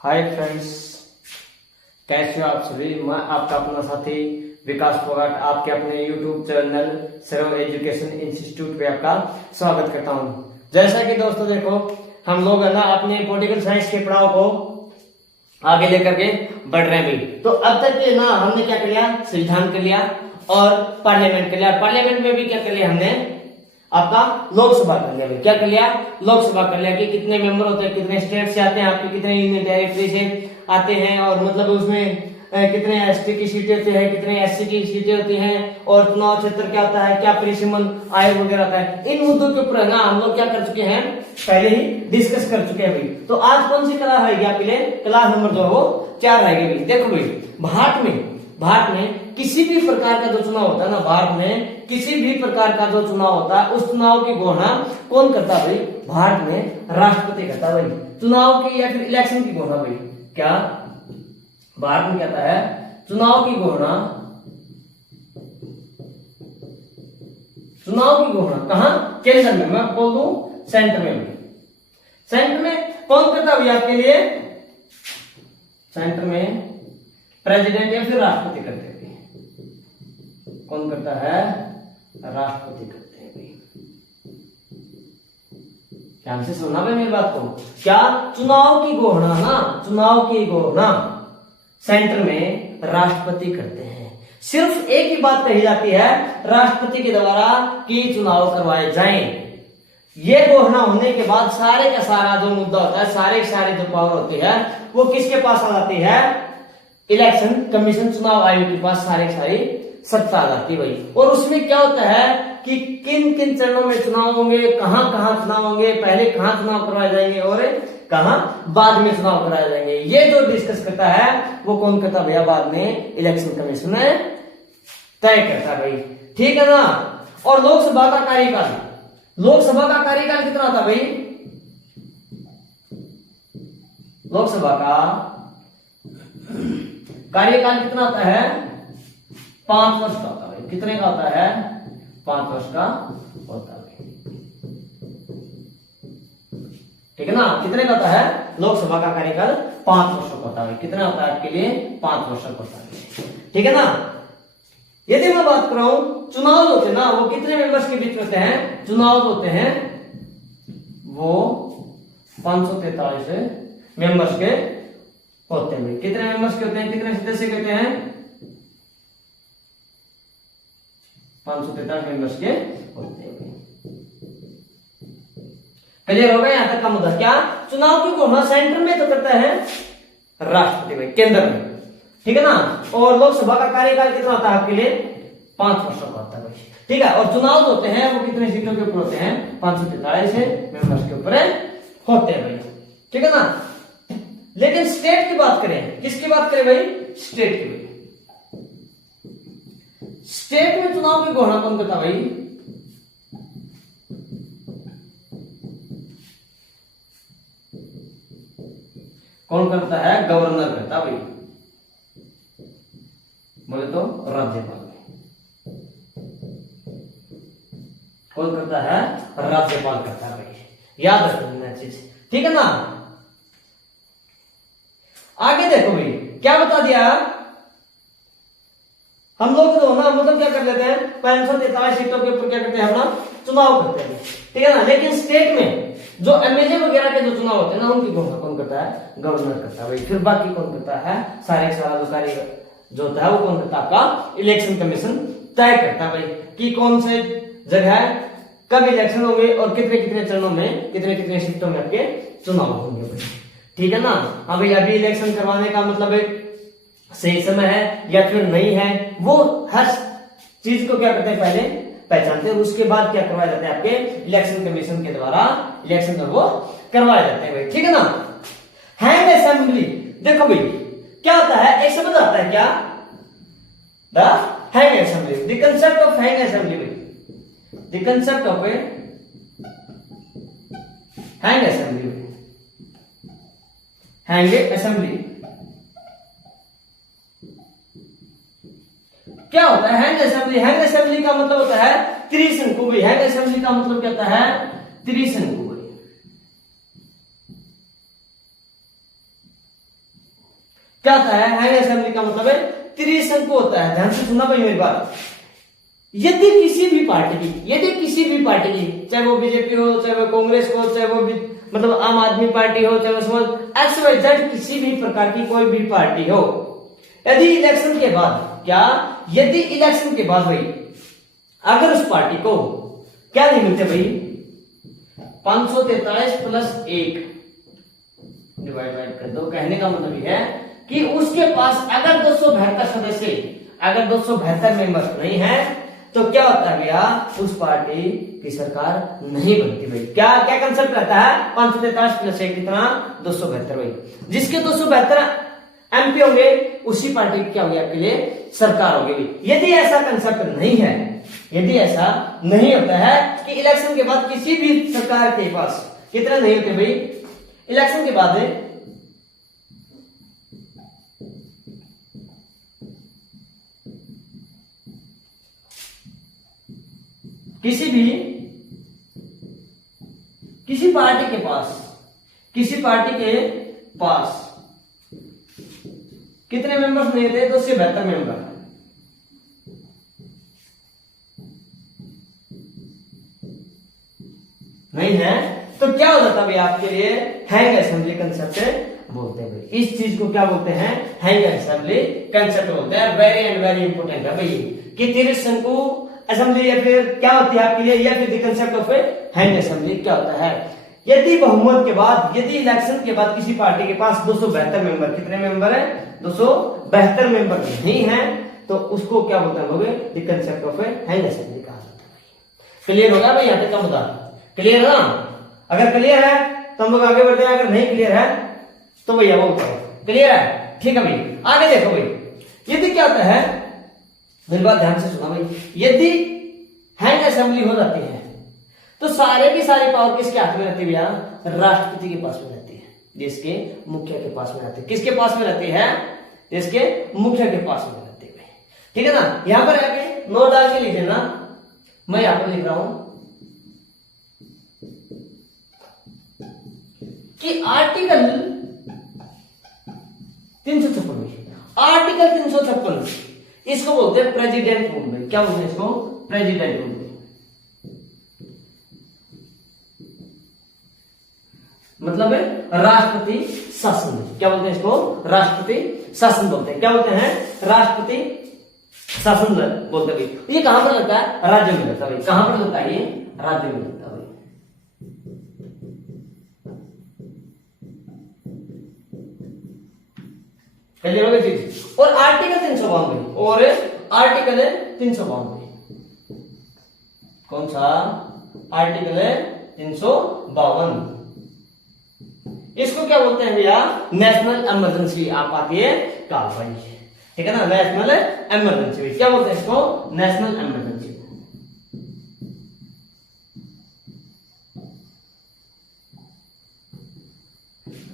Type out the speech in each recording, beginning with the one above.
Hi friends, कैसे हो आप सभी। मैं आपका अपना साथी विकास फोगाट आपके अपने यूट्यूब चैनल सर्व एजुकेशन इंस्टीट्यूट पे आपका स्वागत करता हूं। जैसा कि दोस्तों देखो, हम लोग है ना अपने पॉलिटिकल साइंस के पड़ाव को आगे लेकर के बढ़ रहे हैं भी। तो अब तक ये ना हमने क्या कर लिया, संविधान कर लिया और पार्लियामेंट कर लिया। पार्लियामेंट में भी क्या कर लिया हमने, आपका लोकसभा कर लिया। क्या कर लिया, लोकसभा कर लिया कि कितने मेंबर होते हैं, कितने स्टेट से आते हैं, आपके कितने यूनियन टेरिटरी से आते हैं, और मतलब उसमें कितने एसटी की सीटें होती है, कितने एससी की सीटें होती हैं, और चुनाव क्षेत्र क्या होता है, क्या परिसीमन आयोग वगैरह आता है। इन मुद्दों के ऊपर ना हम लोग क्या कर चुके हैं, पहले ही डिस्कस कर चुके हैं भाई। तो आज कौन सी क्लास रहेगी आपके लिए, क्लास नंबर जो है वो 4 रहेगी भाई। देखो भाई, भारत में किसी भी प्रकार का जो चुनाव होता है ना, भारत में किसी भी प्रकार का जो चुनाव होता है, उस चुनाव की घोषणा कौन करता है भाई, भारत में राष्ट्रपति करता है भाई। चुनाव की या फिर इलेक्शन की घोषणा भाई, क्या भारत में कहता है, चुनाव की घोषणा कहां, केंद्र में, मैं बोल दूं सेंटर में। सेंटर में कौन करता है आपके लिए, सेंटर में प्रेसिडेंट या फिर राष्ट्रपति करते हैं। कौन करता है, राष्ट्रपति करते हैं भाई। ध्यान से सुनना भाई मेरी बात को। क्या चुनाव की घोषणा ना, चुनाव की घोषणा सेंटर में राष्ट्रपति करते हैं। सिर्फ एक ही बात कही जाती है, राष्ट्रपति के द्वारा कि चुनाव करवाए जाएं। ये घोषणा होने के बाद सारे का सारा जो मुद्दा होता है, सारे जो पावर होती है, वो किसके पास आ जाती है, इलेक्शन कमीशन, चुनाव आयोग के पास सारी सत्ता आ जाती है भाई। और उसमें क्या होता है कि किन किन चरणों में चुनाव होंगे, कहां कहां चुनाव होंगे, पहले कहां चुनाव करवाए जाएंगे और कहां बाद में चुनाव कराए जाएंगे, ये जो डिस्कस करता है वो कौन करता भैया, बाद में इलेक्शन कमीशन तय करता है भाई। ठीक है ना। और लोकसभा का कार्यकाल, कितना होता भाई, लोकसभा का कार्यकाल कितना होता है, 5 वर्ष का होता है। कितने का होता है, 5 वर्ष का होता है। ठीक है ना। कितने का होता है, लोकसभा का कार्यकाल 5 वर्षों का होता है। कितना होता है आपके लिए, 5 वर्षों का होता है। ठीक है ना। यदि मैं बात कर रहा हूं, चुनाव होते हैं ना, वो कितने मेंबर्स के बीच होते हैं, चुनाव होते हैं वो 543 मेंबर्स के होते हैं। कितने मेंबर्स के होते हैं, कितने सदस्य कहते हैं, 543 मेंबर्स के होते हैं। क्लियर हो गया यहां तक का मुद्दा। क्या चुनाव की घोषणा सेंटर में तो करता है राष्ट्रपति भाई, केंद्र में। ठीक है ना। और लोकसभा का कार्यकाल कितना होता है आपके लिए, 5 वर्षों का होता है भाई। ठीक है। और चुनाव होते हैं वो कितने सीटों के ऊपर होते हैं, 543 मेंबर्स के ऊपर होते हैं भाई। ठीक है ना। लेकिन स्टेट की बात करें, किसकी बात करें भाई, स्टेट की। स्टेट में चुनाव की घोषणा कौन करता भाई, कौन करता है, गवर्नर करता भाई, बोले तो राज्यपाल। कौन करता है, राज्यपाल करता है भाई। याद रखना चीज। ठीक है ना। आगे देखो भाई, क्या बता दिया, हम लोग जो ना मतलब क्या कर लेते हैं, 543 सीटों के ऊपर क्या करते हैं, अपना चुनाव करते हैं। ठीक है ना। लेकिन स्टेट में जो एमएलए वगैरह के जो चुनाव होते हैं ना, उनकी घोषणा कौन करता है, गवर्नर करता है भाई। फिर बाकी कौन करता है, सारा जो कार्य जो होता है वो कौन करता है, आपका इलेक्शन कमीशन तय करता है भाई कि कौन से जगह है, कब इलेक्शन होंगे और कितने कितने चरणों में, कितने कितने सीटों में आपके चुनाव होंगे भाई। ठीक है ना। हाँ भाई, अभी इलेक्शन करवाने का मतलब एक सही समय है या फिर नहीं है, वो हर चीज को क्या करते हैं, पहले पहचानते हैं, उसके बाद क्या करवाया जाता है, आपके इलेक्शन कमीशन के द्वारा इलेक्शन वो करवाए जाते हैं भाई। ठीक है ना। हैंग असेंबली, देखो भाई क्या होता है, एक शब्द आता है क्या, the hang assembly, the concept of hang assembly भाई, the concept of a hang assembly, hang assembly क्या होता है, हैंग असेंबली। हैंग असेंबली का मतलब होता है त्रिशंकु भाई। हैंग असेंबली का मतलब क्या होता है, त्रिशंकु भाई। क्या होता है हैंग असेंबली का मतलब है त्रिशंकु होता है। ध्यान से सुनना भाई मेरी बात। यदि किसी भी पार्टी की चाहे वो बीजेपी हो, चाहे वो कांग्रेस हो, चाहे वो भी मतलब आम आदमी पार्टी हो, चाहे वो एक्स वाई जेड किसी भी प्रकार की कोई भी पार्टी हो, यदि इलेक्शन के बाद यदि इलेक्शन के बाद भाई अगर उस पार्टी को क्या नहीं मिलते भाई 543 प्लस 1 डिवाइड कर दो। कहने का मतलब यह है कि उसके पास अगर 272 सदस्य, अगर 272 मेंबर नहीं है तो क्या होता है भैया, उस पार्टी की सरकार नहीं बनती भाई। क्या क्या कंसेप्ट रहता है 543 प्लस 1 कितना 272 भाई। जिसके 272 एमपी होंगे उसी पार्टी की क्या होगी आपके लिए सरकार होगी। यदि ऐसा कंसेप्ट नहीं है, यदि ऐसा नहीं होता है कि इलेक्शन के बाद किसी भी सरकार के पास कितने नहीं होते भाई, इलेक्शन के बाद किसी पार्टी के पास कितने मेंबर्स नहीं थे, 272 मेंबर नहीं है तो क्या हो जाता है भाई आपके लिए हैंग असेंबली कंसेप्ट बोलते हैं भाई। इस चीज को क्या बोलते हैं, हैंग असेंबली कंसेप्ट बोलते हैं। वेरी एंड वेरी इंपोर्टेंट है भाई कि त्रिशंकु असेंबली या फिर क्या होती है आपके लिए, या फिर the concept of hang assembly क्या होता है। यदि बहुमत के बाद, यदि इलेक्शन के बाद किसी पार्टी के पास 272 मेंबर, कितने मेंबर है 272 मेंबर नहीं है तो उसको क्या बोलते हैं लोग, the concept of hang assembly कहा जाता है। क्लियर होगा भाई यहाँ तक का मुद्दा, क्लियर है ना। अगर क्लियर है तो हम लोग आगे बढ़ते हैं, अगर नहीं क्लियर है तो भैया वो क्लियर है, ठीक है भाई। आगे देखो भाई, यदि क्या होता है, मेरी बात ध्यान से सुना भाई, यदि हैंग असेंबली हो जाती है तो सारे की सारी पावर किसके हाथ में रहती है भैया, राष्ट्रपति के पास में रहती है, देश के मुखिया के पास में रहती है। किसके पास में रहती है, देश के मुखिया के पास में रहती है, ठीक है ना। यहां पर आके नोट डाल के लिखे ना, मैं यहां पर लिख रहा हूं कि आर्टिकल 356 इसको बोलते हैं प्रेसिडेंट रूल में। क्या बोलते हैं इसको, प्रेसिडेंट रूल। मतलब है राष्ट्रपति शासन। क्या बोलते हैं इसको, राष्ट्रपति शासन बोलते हैं। क्या बोलते हैं, राष्ट्रपति शासन बोलते हैं भाई। ये कहां पर लगता है, राज्य में लगता है भाई। कहां पर लगता है ये, राज्य में लगता है भाई। चीज। और आर्टिकल 352 और आर्टिकल 352 कौन सा, आर्टिकल 352 इसको क्या बोलते हैं भैया, नेशनल इमरजेंसी आपातीय कार्रवाई, ठीक है ना। नेशनल इमरजेंसी क्या बोलते हैं इसको, नेशनल इमरजेंसी।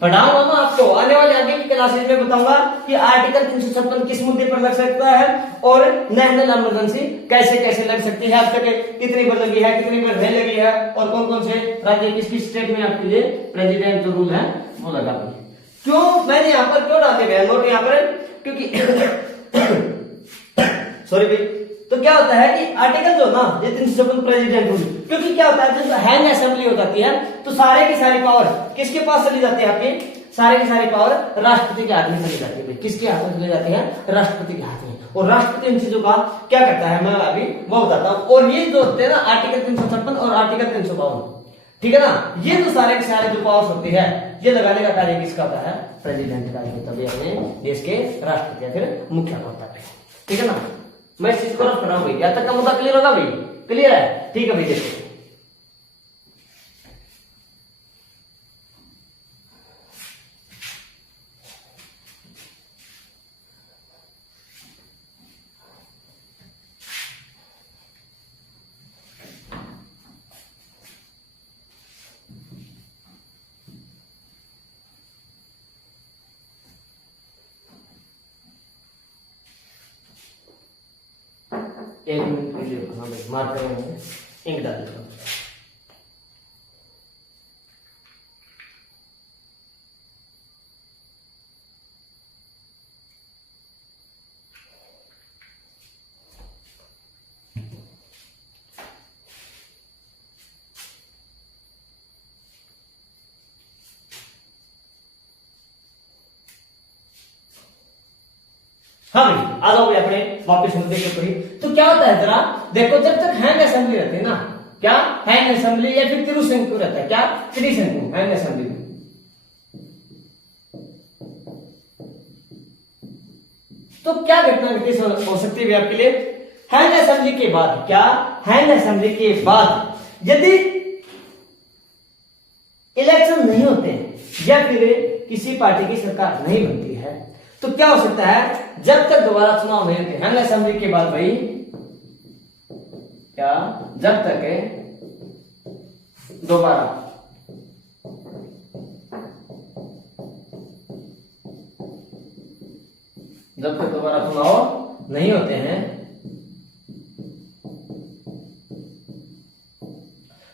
पढ़ाऊंगा मैं आपको आने वाले आगे की क्लासेज में, बताऊंगा कि आर्टिकल 356 किस मुद्दे पर लग सकता है और नेशनल इमरजेंसी कैसे कैसे लग सकती है, अब तक कितनी बार लगी है, कितनी बार नहीं लगी है, और कौन कौन से राज्य किस किस स्टेट में आपके लिए प्रेसिडेंट जो रूल है वो लगा दी। क्यों मैंने यहाँ पर क्यों डाले गए नोट यहाँ पर, क्योंकि सॉरी भाई, तो क्या होता है कि आर्टिकल जो ना ये 356 प्रेसिडेंट रूल, क्योंकि क्या होता है जब हैंग असेंबली हो जाती है तो सारे की सारी पावर किसके पास चली जाती है, आपकी सारे की सारी पावर राष्ट्रपति के हाथ में चली जाती है। किसके हाथ में चली जाती है, राष्ट्रपति के हाथ में। और राष्ट्रपति इन चीजों का क्या करता है मैं अभी वो बताता हूँ। और ये जो होते हैं ना आर्टिकल 356 और आर्टिकल 352, ठीक है ना, ये जो सारे के सारे जो पावर्स होती है ये लगाने का कार्य किसका होता है, प्रेसिडेंट का होता है, अपने देश के राष्ट्रपति या फिर मुखिया का होता है, ठीक है ना। मैं इस चीज को रख रहा हूं भाई, यहां तक का मुद्दा क्लियर होगा भाई, क्लियर है, ठीक है भाई। देखो एक मिनट के लिए हाँ भाई मार्कर में इंक डाल देता हूँ। हाँ भाई, आ जाओ भाई अपने वापस मुद्दे के ऊपर ही। तो क्या होता है जरा देखो, जब तक हैंग असेंबली रहती है ना, क्या हैंग असेंबली या फिर त्रिशंकु रहता है, क्या त्रिशंकु हैंग असेंबली में, तो क्या घटना घटित हो सकती है आपके लिए? हैंग असेंबली के बाद, क्या हैंग असेंबली के बाद यदि इलेक्शन नहीं होते या फिर किसी पार्टी की सरकार नहीं बनती है, तो क्या हो सकता है, जब तक दोबारा चुनाव नहीं होते हैंग असेंबली के बाद भाई, क्या जब तक दोबारा चुनाव नहीं होते हैं,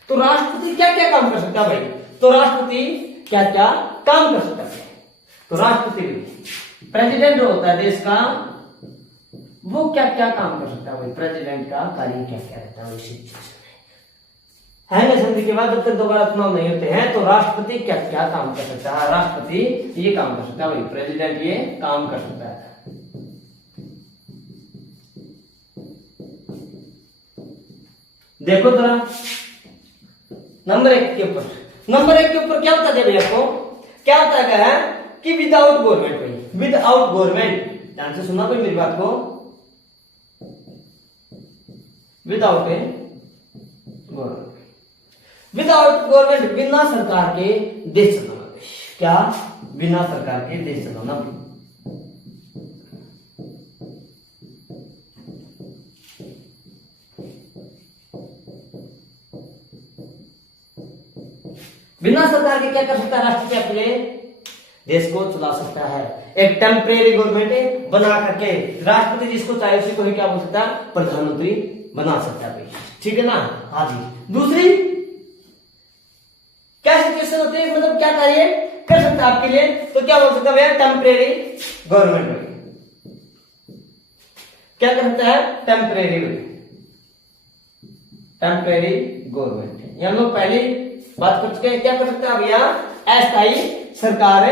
तो राष्ट्रपति क्या क्या काम कर सकता है भाई? तो राष्ट्रपति क्या क्या काम कर सकता है? तो राष्ट्रपति प्रेसिडेंट जो होता है देश का, वो क्या क्या काम कर सकता है भाई? प्रेसिडेंट का कार्य क्या क्या रहता है इसी चीज में। हैंग असेंबली के बाद जब तक दोबारा चुनाव नहीं होते हैं, तो राष्ट्रपति क्या क्या काम कर सकता है? राष्ट्रपति ये काम कर सकता है भाई, प्रेसिडेंट ये काम कर सकता है। देखो जरा नंबर 1 के ऊपर, नंबर 1 के ऊपर क्या बता दिया भैया आपको? क्या बता गया है कि विदाउट गवर्नमेंट भाई, विदाउट गवर्नमेंट, ध्यान से सुना भाई मेरी बात को, विदाउट गवर्नमेंट, विदाउट गवर्नमेंट, बिना सरकार के देश चलाना। क्या बिना सरकार के देश चलाना? बिना सरकार के क्या कर सकता है राष्ट्रपति? अपने देश को चला सकता है। एक टेम्परेरी गवर्नमेंट बना करके राष्ट्रपति जिसको चाहे उसी को ही क्या बोल सकता है? प्रधानमंत्री बना सकता है भाई, ठीक है ना? हाँ जी। दूसरी क्या सिचुएशन होती है, मतलब क्या कार्य कर सकता है आपके लिए, तो क्या बोल सकता है भैया? Temporary government. क्या कर सकता है? Temporary government. हम लोग पहले बात कर चुके हैं। क्या कर सकता है भैया? अस्थायी सरकार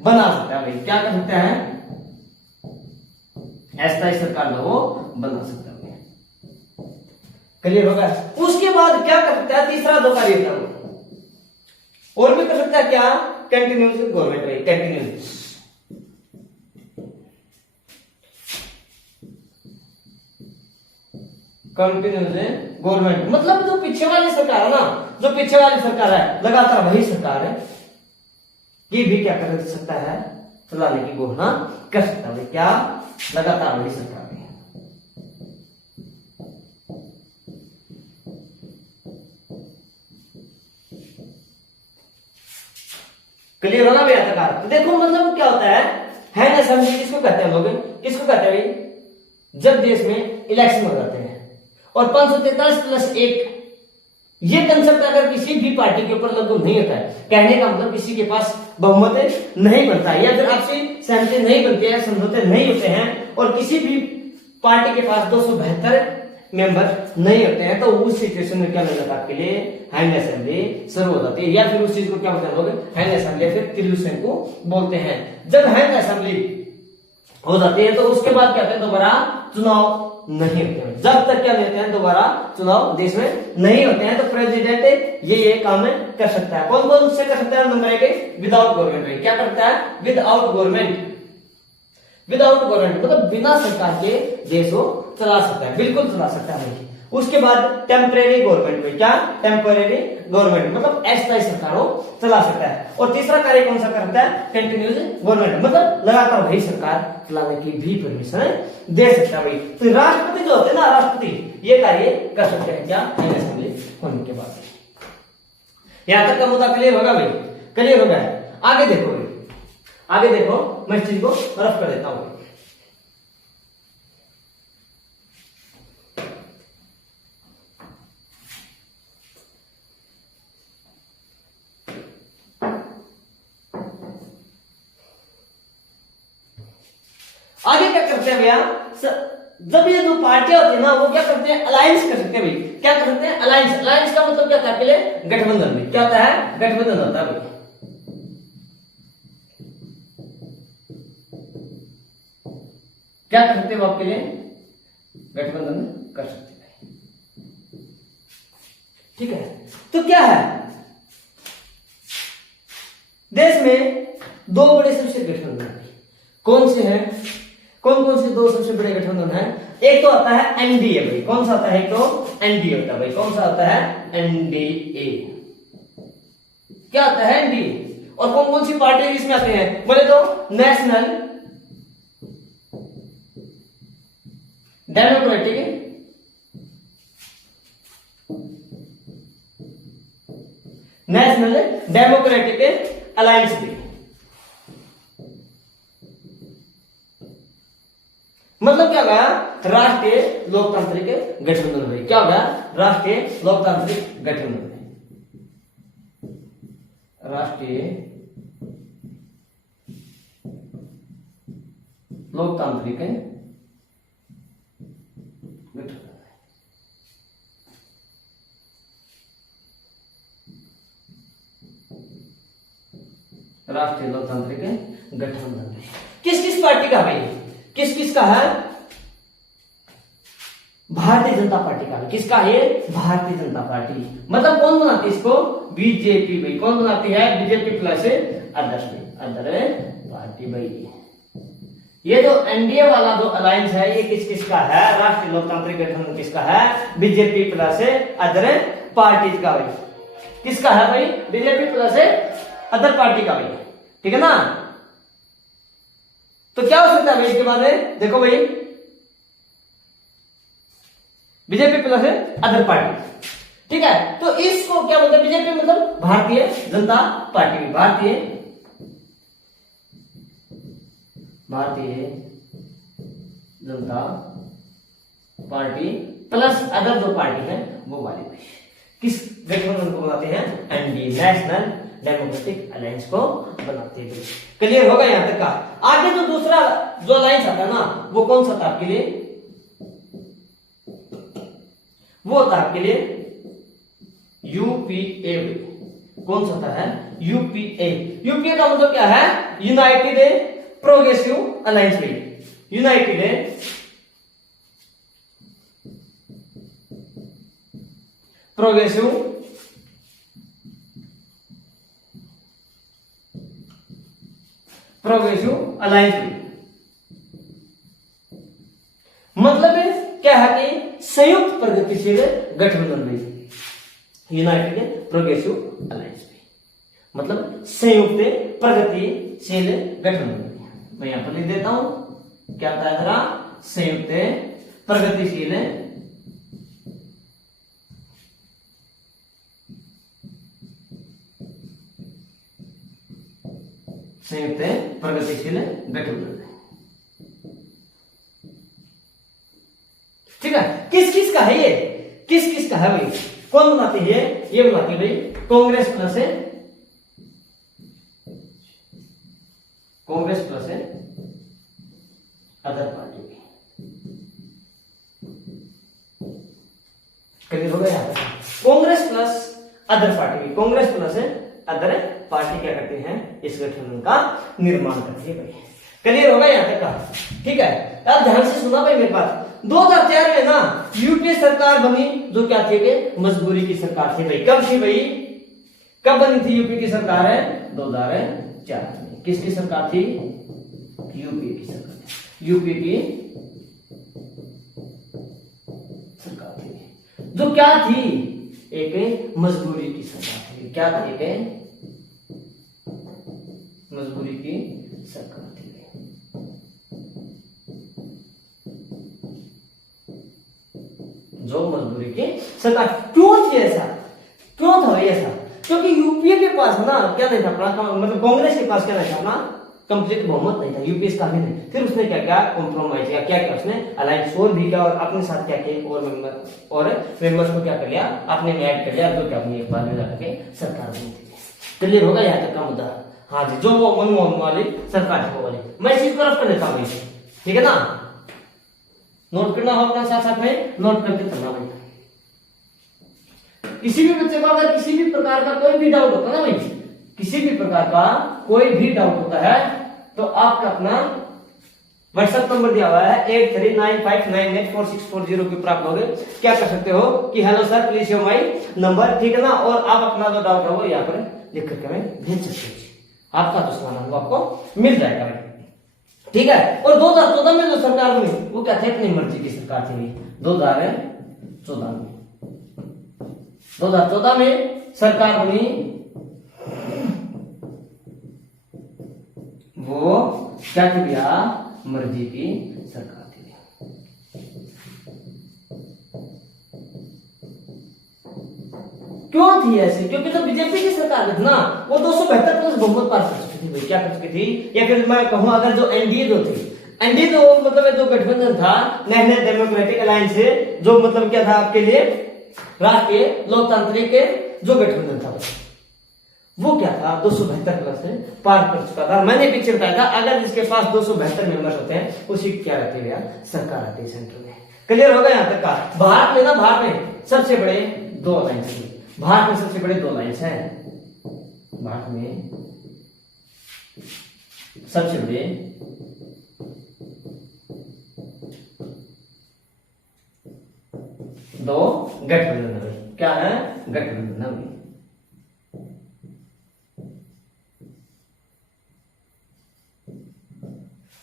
बना सकता है भाई। क्या कर सकता है? अस्थायी सरकार वो बना सकता है। क्लियर होगा? उसके बाद क्या कर सकता है? तीसरा दो कार्य होता है और भी कर सकता है। क्या? कंटिन्यूस गवर्नमेंट भाई, कंटिन्यूस गवर्नमेंट, मतलब जो पीछे वाली सरकार है ना, जो पीछे वाली सरकार है, लगातार वही सरकार है, ये भी क्या कर सकता है? चलाने की घोषणा कर सकता है। क्या? लगातार वही सरकार है। क्लियर हो ना भैया सरकार? तो देखो मतलब क्या होता है, हैंग असेंबली किसको कहते हैं लोग? किसको कहते हैं भाई? जब देश में इलेक्शन हो जाते हैं और 543+1 ये कंसेप्ट अगर किसी भी पार्टी के ऊपर लागू नहीं होता है, कहने का मतलब किसी के पास बहुमत नहीं बनता है या फिर आपसी सहमति नहीं बनती है, समझौते नहीं होते हैं और किसी भी पार्टी के पास 272 मेंबर नहीं होते हैं, तो उस सिचुएशन में क्या लगता है आपके लिए? हैंग असेंबली शुरू हो जाती है या फिर उस चीज को क्या बोलते हैं लोग? हैंग असेंबली या फिर त्रिशंकु बोलते हैं। जब हैंग असेंबली हो जाती है तो उसके बाद क्या होता है? दोबारा चुनाव नहीं होते हैं। जब तक क्या लेते हैं? दोबारा चुनाव देश में नहीं होते हैं, तो प्रेसिडेंट ये काम कर सकता है। कौन कौन से कर सकता है? Number 1 without government. क्या करता है? Without government. विदाउट गवर्नमेंट मतलब बिना सरकार के देश को चला सकता है, बिल्कुल चला सकता है। उसके बाद टेम्परेरी गवर्नमेंट में, क्या? टेम्परेरी गवर्नमेंट मतलब अस्थायी सरकार को चला सकता है। और तीसरा कार्य कौन सा करता है? कंटिन्यूस गवर्नमेंट मतलब लगातार वही सरकार चलाने की भी परमिशन दे सकता है भाई। तो राष्ट्रपति जो होते हैं ना, राष्ट्रपति ये कार्य कर सकते हैं। क्या? असेंबली होने के बाद। यहां तक का मुद्दा क्लियर होगा भाई? क्लियर हो गया? आगे देखो भाई, आगे देखो, मैं इस चीज को रफ कर देता हूं। आगे क्या करते हैं भैया? जब ये जो पार्टियां होती है ना, वो क्या करते हैं? अलायंस कर सकते हैं भाई। क्या कर सकते हैं? अलायंस। अलायंस का मतलब क्या होता है आपके लिए? गठबंधन में। क्या होता है? गठबंधन होता है भाई। क्या कर सकते हो आपके लिए गठबंधन कर सकते हैं। ठीक है, तो क्या है, देश में दो बड़े सबसे गठबंधन कौन से हैं, कौन कौन से दो सबसे बड़े गठबंधन हैं? एक तो आता है एनडीए भाई, कौन सा आता है? तो एनडीए होता है भाई, कौन सा आता है? एनडीए। क्या आता है? एनडीए। और कौन कौन सी पार्टी इसमें आते हैं बोले तो नेशनल डेमोक्रेटिक अलायंस भी, मतलब क्या होगा? राष्ट्रीय लोकतांत्रिक गठबंधन भाई। क्या होगा? राष्ट्रीय लोकतांत्रिक गठबंधन, राष्ट्रीय लोकतांत्रिक गठबंधन। राष्ट्रीय लोकतांत्रिक गठबंधन किस किस पार्टी का भाई? किस किस का है? भारतीय जनता पार्टी का। किसका है? भारतीय जनता पार्टी। मतलब कौन बनाती है इसको? बीजेपी भाई। कौन बनाती है? बीजेपी प्लस अदर पार्टी भाई। ये जो एनडीए वाला जो अलायंस है ये किस किस का है? राष्ट्रीय लोकतांत्रिक गठबंधन किसका है? बीजेपी प्लस अदर पार्टी का भाई। किसका है भाई? बीजेपी प्लस अदर पार्टी का भाई। ठीक है ना? तो क्या हो सकता है भाई इसके बाद में? देखो भाई, बीजेपी प्लस अदर पार्टी। ठीक है, तो इसको क्या बोलते हैं? बीजेपी मतलब Bharatiya Janata party. Bharatiya Janata party plus other जो पार्टी है वो वाली भाई। किस गठबंधन को बनाते हैं? एनडीए, नेशनल डेमोक्रेटिक अलायंस को बनाते हैं। क्लियर होगा यहां तक का? आगे जो दूसरा जो अलायंस आता है ना वो कौन सा था आपके लिए? वो होता है आपके लिए यूपीए। कौन सा था? है यूपीए। यूपीए का मतलब क्या है? यूनाइटेड प्रोग्रेसिव अलायंस में। यूनाइटेड प्रोग्रेसिव अलायंस में। मतलब क्या है कि संयुक्त प्रगतिशील गठबंधन में। यूनाइटेड प्रोग्रेसिव अलायंस में मतलब संयुक्त प्रगतिशील गठबंधन। मैं यहां पर लिख देता हूं, क्या आता है जरा? संयुक्त प्रगतिशील गठबंधन। ठीक है, किस किस का है ये? किस किस का है भाई? कौन बनाती है? ये बनाती है भाई Congress plus other party. Clear हो गया? Congress plus other party. Congress plus other party क्या करती हैं? इस गठबंधन का निर्माण करती है भाई। क्लियर होगा यहां तक का? ठीक है, अब ध्यान से सुना भाई मेरी बात। 2004 में ना यूपीए सरकार बनी, जो क्या थी कि मजबूरी की सरकार थी भाई। कब थी भाई? कब बनी थी यूपीए की सरकार? है 2004 में। किसकी सरकार थी? यूपीए की सरकार। यूपीए की सरकार थी जो क्या थी? एक मजबूरी की सरकार थी। क्या थी? एक मजबूरी की सरकार थी। जो मजबूरी की सरकार। क्यों थी ऐसा? क्यों था भाई ऐसा? क्योंकि यूपीए के पास ना क्या नहीं था अपना, मतलब कांग्रेस के पास क्या नहीं था अपना कंप्लीट बहुमत नहीं था। यूपीए का भी नहीं। फिर उसने क्या क्या कॉम्प्रोमाइज किया, क्या क्या उसने अलायंस और भी किया और अपने साथ क्या किया और मेंबर्स को क्या कर लिया? अपने में ऐड कर लिया, जो क्या अपनी एक बार में जाकर के सरकार बनी थी। क्लियर होगा यहाँ तक का मुद्दा? हाँ जी, जो वो मनमोहन वाली सरकार थी वो वाली। मैं इसी तरफ कर लेता हूँ, ठीक है ना? नोट करना होगा, साथ साथ में नोट करके चलना भाई। किसी भी बच्चे को अगर किसी भी प्रकार का कोई भी डाउट होता है ना भाई, किसी भी प्रकार का कोई भी डाउट होता है तो आपका अपना व्हाट्सएप नंबर दिया हुआ है 8395984640 के ऊपर आप लोग क्या कर सकते हो कि hello sir please show my number, ठीक है ना, और आप अपना जो डाउट है वो यहाँ पर लिख करके हमें भेज सकते हो। आपका जो सवाल वो आपको मिल जाएगा भाई, ठीक है। और 2014 में जो सरकार बनी वो क्या थे, अपनी मर्जी की सरकार थी। 2014 में सरकार बनी, वो क्या थी भैया, मर्जी की सरकार थी। क्यों थी ऐसी, क्योंकि तो बीजेपी की सरकार थी ना, वो 272 प्लस बहुमत पास कर चुकी थी। क्या कर चुकी थी, या फिर मैं कहूं अगर जो एनडीए जो थी, एनडीए जो मतलब जो गठबंधन था, नेशनल डेमोक्रेटिक अलायंस से, जो मतलब क्या था आपके लिए, राष्ट्रीय लोकतांत्रिक जो गठबंधन था वो क्या था, 272 प्लस से पार कर चुका था। मैंने पीछे बताया था अगर जिसके पास 272 मेंबर्स होते हैं उसी क्या रहती है, सरकार आती है सेंटर में। क्लियर होगा यहां तक का। भारत में ना, भारत में सबसे बड़े दो अलायंस है, भारत में सबसे बड़े दो अलायंस हैं, भारत में सबसे बड़े दो गठबंधन। क्या है, गठबंधन।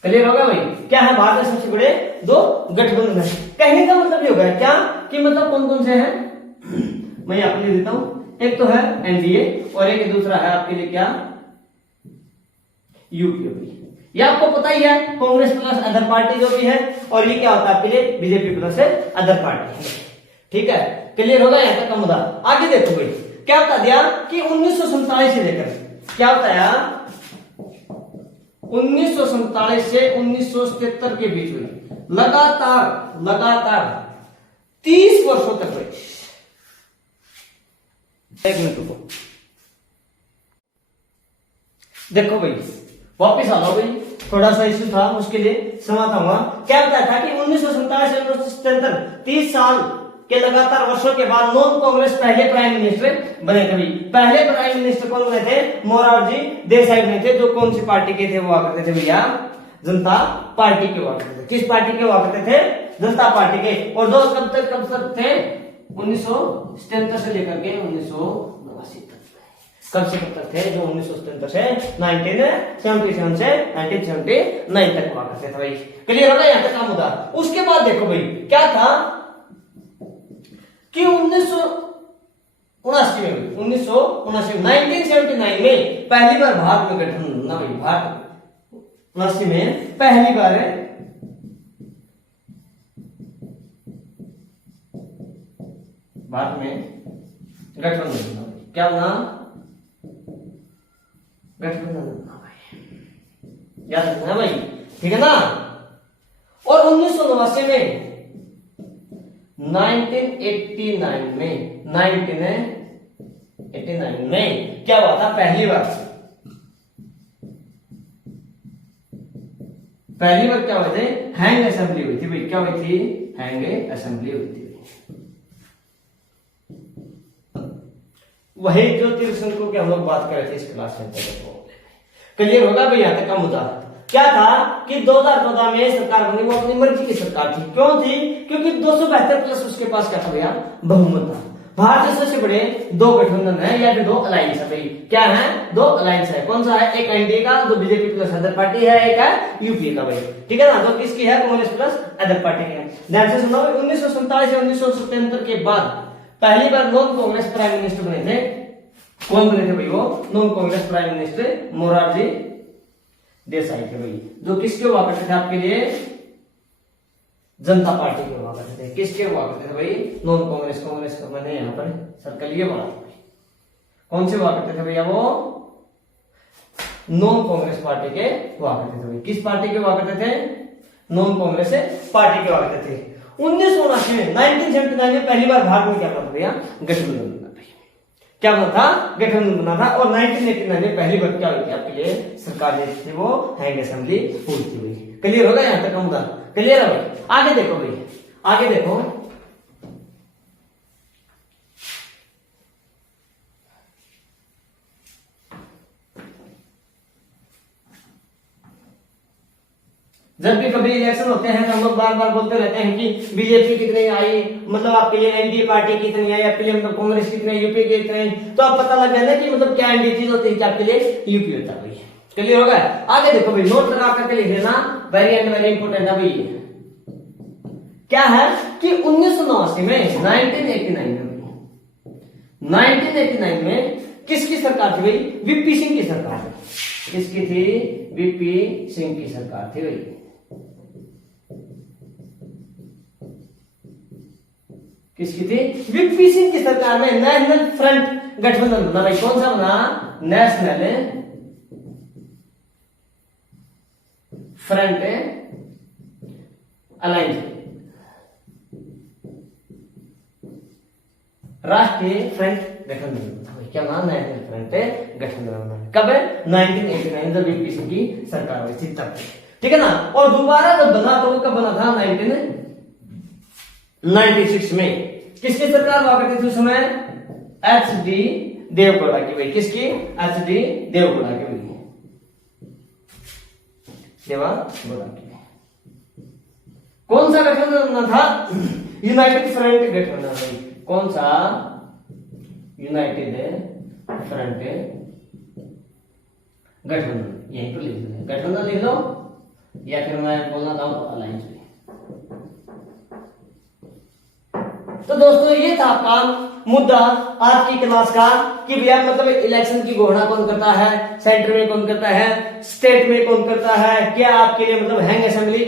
क्लियर होगा भाई, क्या है, भारत में सबसे बड़े दो गठबंधन है। कहने का मतलब ये होगा क्या कि मतलब कौन कौन से हैं, मैं आपको लिख देता हूं। एक तो है एनडीए और एक दूसरा है आपके लिए क्या, यूपीए। ये आपको पता ही है, कांग्रेस प्लस अदर पार्टी जो भी है, और ये क्या होता है आपके लिए, बीजेपी प्लस अदर पार्टी, ठीक है। क्लियर होगा यहाँ तक का मुद्दा। आगे देखो भाई क्या बता दिया कि 1947 से लेकर क्या बताया, 1947 से 1977 के बीच में लगातार 30 वर्षों तक भाई, एक मिनट रुको, देखो भाई वापिस आ जाओ भाई, थोड़ा सा इश्यू था उसके लिए समाता हुआ। क्या बताया था कि 1947 से 1977 30 साल के लगातार वर्षों के बाद नॉन कांग्रेस पहले प्राइम मिनिस्टर बने थे। पहले प्राइम मिनिस्टर कौन बने थे, मोरारजी देसाई बने थे, जो कौन सी पार्टी के थे, वो हुआ करते थे भैया जनता पार्टी के हुआ करते थे। किस पार्टी के हुआ करते थे, जनता पार्टी के। और दो कब तक थे, 1977 से लेकर के 1989 तक। कब से कब तक थे, जो 1977 से 1977 से 1979 तक हुआ करते थे भाई। क्लियर होगा यहाँ तक का मुद्दा। उसके बाद देखो भाई क्या था कि 1979 में पहली बार भारत में गठन ना भाई, भारत 79 में पहली बार भारत में गठबंधन, क्या बना, गठबंधन बना भाई, याद रखना भाई, ठीक है ना। और 1989 में 1989 में क्या हुआ था, पहली बार क्या हुए थे, हैंग असेंबली हुई थी भाई। क्या हुई थी, हैंग असेंबली हुई थी। वही जो तीर्थशंकर की हम लोग बात कर रहे थे इस क्लास में। क्लियर होगा भाई यहाँ तक का मुद्दा। क्या था कि 2014 में सरकार बनी, वो अपनी मर्जी की सरकार थी। क्यों थी, क्योंकि 272 प्लस उसके पास क्या था भैया, बहुमत था। भारत में सबसे बड़े दो गठबंधन है या फिर दो अलायंस है भाई। क्या है, दो अलायंस है। कौन सा है, एक एनडीए का जो बीजेपी प्लस अदर पार्टी है, एक है यूपीए का भाई, ठीक है ना। तो किसकी है, कांग्रेस प्लस अदर पार्टी की है। ध्यान से सुनो, 1947 से 1977 के बाद पहली बार नॉन कांग्रेस प्राइम मिनिस्टर बने थे। कौन बने थे भाई, वो non Congress prime minister Morarji Desai थे भाई, जो किसके हुआ करते थे आपके लिए, जनता पार्टी के हुआ करते थे। किसके हुआ करते थे भाई, नॉन कांग्रेस का मैंने यहाँ पर सर्कल ये बना। कौन से हुआ करते थे भैया, वो नॉन कांग्रेस पार्टी के हुआ करते थे भाई। किस पार्टी के हुआ करते थे, नॉन कांग्रेस पार्टी के हुआ करते थे। 1979 में पहली बार भारत में क्या बना भैया, गठबंधन बना। क्या बना था, गठबंधन बना था। और 1989 में पहली बार क्या हुई थी आपके लिए, सरकार जो थी वो हैंग असेंबली हुई थी भाई। क्लियर होगा यहां तक का मुद्दा, क्लियर है भाई। आगे देखो भाई, आगे देखो, जब भी कभी इलेक्शन होते हैं तो हम लोग बार बार बोलते रहते हैं कि बीजेपी कितनी आई, मतलब आपके लिए एनडीए पार्टी कितनी आई, आपके लिए मतलब कांग्रेस कितनी, यूपी के कितने, तो आप पता लग जाए ना कि मतलब क्या एनडीए चीज होती है, क्या आपके लिए यूपी होता है भाई। क्लियर होगा? आगे देखो भाई, नोट लगा करके लिख लेना, वेरी एंड वेरी इंपोर्टेंट है भाई। क्या है कि 1989 में 1989 में किसकी सरकार थी भाई? वीपी सिंह की सरकार थी। किसकी थी? वीपी सिंह की सरकार थी भाई। किसकी थी? वीपी सिंह की सरकार में नेशनल फ्रंट गठबंधन बना भाई। कौन सा बना? नेशनल फ्रंट अलायंस, राष्ट्रीय फ्रंट गठबंधन। क्या नाम? नेशनल फ्रंट गठबंधन। कब? 1989 जब वीपी सिंह की सरकार हुई थी तब। ठीक है ना? और दोबारा जब बना तो वो कब बना था? 1996 में। किसकी सरकार हुआ करती थी उस समय? एच.डी. देवगौड़ा की भाई। किसकी? एच.डी. देवगौड़ा की भाई। देवगौड़ा की। कौन सा गठबंधन बना था? यूनाइटेड फ्रंट गठबंधन भाई। कौन सा? यूनाइटेड फ्रंट गठबंधन। यहीं पर लिख लो, गठबंधन लिख लो, या फिर मैं बोलना चाहूं अलायंस भी। तो दोस्तों ये था आपका मुद्दा आज की क्लास का कि भैया मतलब इलेक्शन की घोषणा कौन करता है, सेंटर में कौन करता है, स्टेट में कौन करता है, क्या आपके लिए मतलब हैंग असेंबली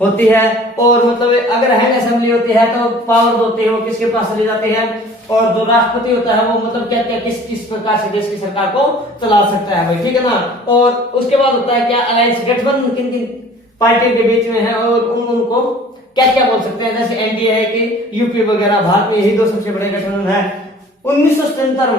होती है, और मतलब अगर हैंग असेंबली होती है तो पावर होती है वो किसके पास चली जाती है, और जो राष्ट्रपति होता है वो मतलब क्या क्या किस किस प्रकार से देश की सरकार को चला सकता है भाई। ठीक है ना? और उसके बाद होता है क्या? अलायंस गठबंधन किन किन पार्टियों के बीच में है और उनको क्या क्या बोल सकते हैं, जैसे एनडीए है कि यूपी वगैरह। भारत में यही दो सबसे बड़े गठबंधन है। 1977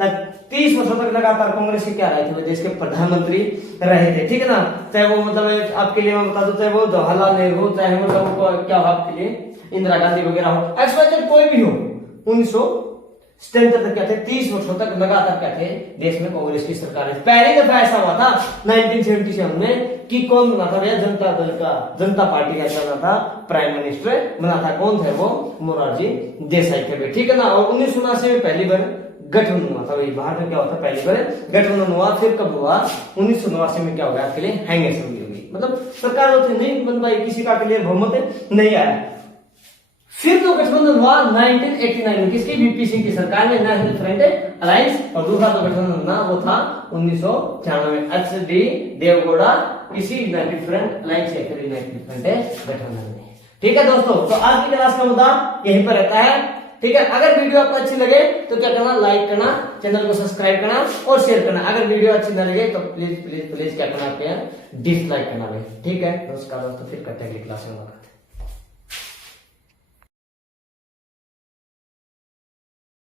तक 30 वर्षों तक लगातार कांग्रेस के क्या रहे थे? वो देश के प्रधानमंत्री रहे थे। ठीक है ना? चाहे वो मतलब आपके लिए मैं बता दूं, चाहे वो जवाहरलाल नेहरू, चाहे मतलब क्या हो आपके लिए इंदिरा गांधी वगैरह हो, एक्सवाइजेड कोई भी हो, 1977 तक क्या थे? 30 वर्षों तक लगातार क्या थे? देश में कांग्रेस की सरकार है। पहली दफा ऐसा हुआ था 1977 में कि कौन बना था भैया? जनता दल का, जनता पार्टी का बना था प्राइम मिनिस्टर बना था। कौन थे वो? मोरारजी देसाई थे। ठीक है ना? और 1979 में पहली बार गठबंधन हुआ था भाई। भारत में क्या होता है? पहली बार गठबंधन हुआ। फिर कब हुआ? 1989 में क्या हो गया? आपके लिए हैंग असेंबली होगी, मतलब सरकार होती नहीं बन पाई, किसी का क्लियर बहुमत नहीं आया। फिर जो गठबंधन हुआ 1989 में, किसकी? वीपी सिंह की सरकार में, नेशनल फ्रंट अलायंस। और दूसरा जो गठबंधन बना वो था 1996 में, एच.डी. देवगौड़ा किसी यूनाइटेड फ्रंट अलायंस या फिर यूनाइटेड फ्रंट गठबंधन में। ठीक है दोस्तों, तो आज की क्लास का मुद्दा यहीं पर रहता है। ठीक है? अगर वीडियो आपको अच्छी लगे तो क्या करना? लाइक करना, चैनल को सब्सक्राइब करना और शेयर करना। अगर वीडियो अच्छी ना लगे तो प्लीज प्लीज प्लीज क्या करना? डिसलाइक करना भाई। ठीक है दोस्तों, फिर करते हैं अगली क्लास में।